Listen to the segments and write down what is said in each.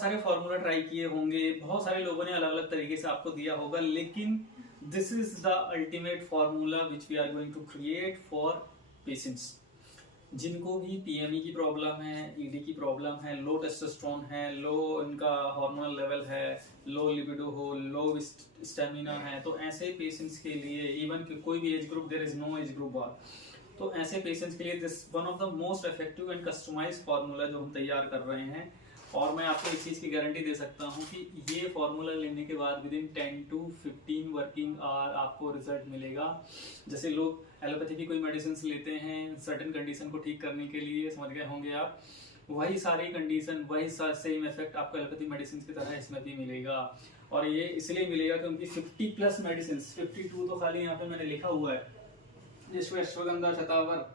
सारे formula try किए होंगे, बहुत सारे लोगों ने अलग अलग तरीके से आपको दिया होगा, लेकिन this is the ultimate formula which we are going to create for patients जिनको भी पीएमई की प्रॉब्लम है, ईडी की प्रॉब्लम है, लो टेस्टोस्टेरोन है, लो इनका हार्मोनल लेवल है, लो लिबिडो हो, लो स्टेमिना है, तो ऐसे पेशेंट्स के लिए इवन कोई भी age group, there is no age group bar, तो ऐसे पेशेंट्स के लिए this one of the most effective and customised formula जो हम तैयार कर रहे हैं। और मैं आपको इस चीज़ की गारंटी दे सकता हूँ कि ये फॉर्मूला लेने के बाद with in 10 to 15 working hour आपको रिजल्ट मिलेगा। जैसे लोग एलोपैथी की कोई मेडिसिन लेते हैं सर्टेन कंडीशन को ठीक करने के लिए, समझ गए होंगे आप, वही सारी कंडीशन, वही सेम इफेक्ट आपको एलोपैथी मेडिसिन की तरह इसमें भी मिलेगा। और ये इसलिए मिलेगा कि उनकी 50+ मेडिसिन, 52 तो खाली यहाँ पे मैंने लिखा हुआ है, जिसमें अश्वगंधा, शतावर,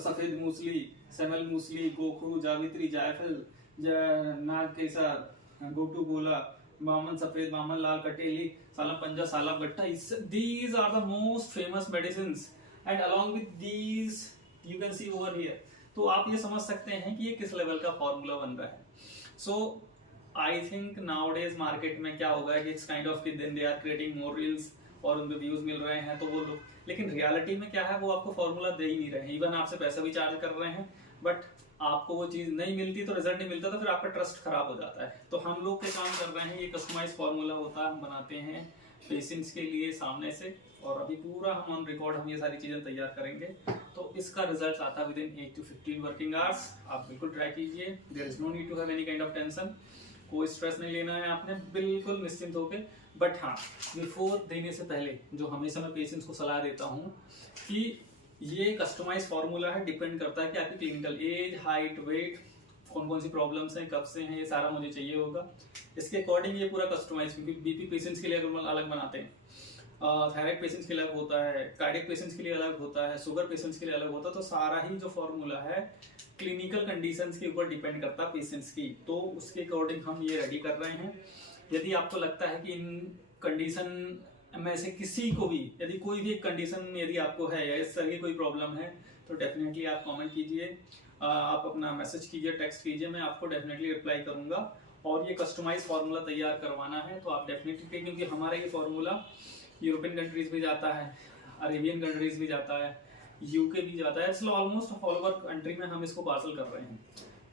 सफेद मूसली, सेमल मूसली, गोखरू, जावित्री, जायफल, नाग केसर, गोटू गोला, बामन सफेद, बामन लाल, कटेली, सालम पंजा, सालाब गट्टा, these are the most famous medicines and along with these you can see over here। तो आप ये समझ सकते हैं कि ये किस लेवल का फॉर्मूला बन रहा है। So I think nowadays market में क्या होगा कि it's kind of then they are creating more reels और उनके व्यूज मिल रहे हैं तो वो लोग, लेकिन रियलिटी में क्या है वो आपको फॉर्मूला दे ही नहीं रहे हैं, इवन आपसे पैसा भी चार्ज कर रहे हैं, बट आपको वो चीज नहीं मिलती, तो रिजल्ट नहीं मिलता, तो फिर आपका ट्रस्ट खराब हो जाता है। तो हम लोग के काम कर रहे हैं, ये कस्टमाइज फॉर्मूला होता है, हम बनाते हैं पेशेंट्स के लिए सामने से, और अभी पूरा हम ऑन रिकॉर्ड हम ये सारी चीजें तैयार करेंगे, तो इसका रिजल्ट आता within 8 to 15 working hours. आप बिल्कुल ट्राई कीजिए, there is no need to have any kind of tension, कोई स्ट्रेस नहीं लेना है आपने, बिल्कुल निश्चिंत होके। बट हाँ, बिफोर देने से पहले जो हमेशा मैं पेशेंट्स को सलाह देता हूँ कि ये कस्टमाइज फॉर्मूला है, डिपेंड करता है कि आपकी क्लिनिकल एज, हाइट, वेट, कौन कौन सी प्रॉब्लम्स हैं, कब से हैं, ये सारा मुझे चाहिए होगा। इसके अकॉर्डिंग ये पूरा कस्टमाइज, क्योंकि बीपी पेशेंट्स के लिए अलग बनाते हैं, थायराइड पेशेंट्स के लिए अलग होता है, कार्डियक पेशेंट्स के लिए अलग होता है, शुगर पेशेंट्स के लिए अलग होता है, तो सारा ही जो फॉर्मूला है क्लिनिकल कंडीशंस के ऊपर डिपेंड करता है पेशेंट्स की, तो उसके अकॉर्डिंग हम ये रेडी कर रहे हैं। यदि आपको लगता है कि इन कंडीशन में से किसी को भी, यदि कोई भी एक कंडीशन यदि आपको है या इस तरह की कोई प्रॉब्लम है, तो डेफिनेटली आप कमेंट कीजिए, आप अपना मैसेज कीजिए, टेक्स्ट कीजिए, मैं आपको डेफिनेटली रिप्लाई करूंगा। और ये कस्टमाइज फार्मूला तैयार करवाना है तो आप डेफिनेटली, क्योंकि हमारा ये फार्मूला यूरोपियन कंट्रीज भी जाता है, अरेबियन कंट्रीज भी जाता है, यूके भी जाता है, ऑलमोस्ट ऑल ओवर कंट्री में हम इसको पार्सल कर रहे हैं।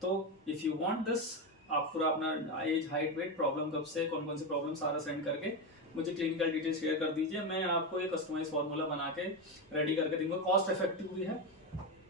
तो इफ यू वांट दिस, आप पूरा अपना एज, हाइट, वेट, प्रॉब्लम कब से, कौन कौन सी प्रॉब्लम, सारा सेंड करके मुझे क्लिनिकल डिटेल शेयर कर दीजिए, मैं आपको एक कस्टमाइज फार्मूला बना के रेडी करके दूंगा। कॉस्ट इफेक्टिव भी है